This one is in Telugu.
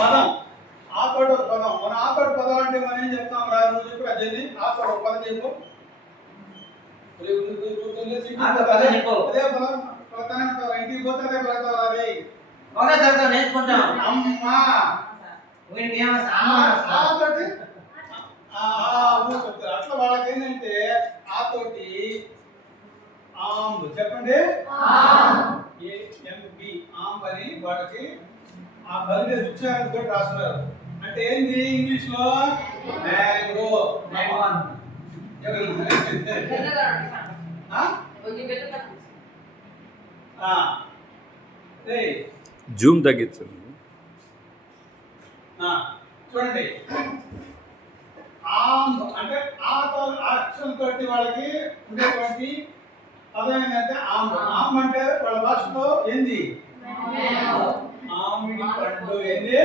పదం ఆతోటి ఒక పదం. మన ఆతోటి పదం అంటే మనం ఏం చెప్తాం రా? నువ్వు చెప్పు అజయ్, ఆతోటి ఒక పదం చెప్పు. అదే పదం పడతానే ఉంటావు. ఇంటికి పోతే అదే పడతావు. అదే ఒకే తరగతి నేర్చుకుంటాం. అమ్మ వీడికి ఏమొస్తా? ఆతోటి చెప్తారు. అట్లా వాళ్ళకి ఏంటంటే ఆతోటి ఆంబ్ చెప్పండి. AMB ఆంబ్ అని వాళ్ళకి ఆ బలిని ఉచ్చారణతో రాస్తున్నారు. అంటే ఏంది ఇంగ్లీష్ లో? మ్యాంగో. జూమ్ తగ్గించండి. చూడండి, ఆంబ్ అంటే ఆతో అక్షరం తోటి వాళ్ళకి ఉండేటువంటి పదం ఏంటంటే ఆంబ్. ఆంబ్ అంటే వాళ్ళ భాషలో ఏంది? మామిడి పండు. ఏంది?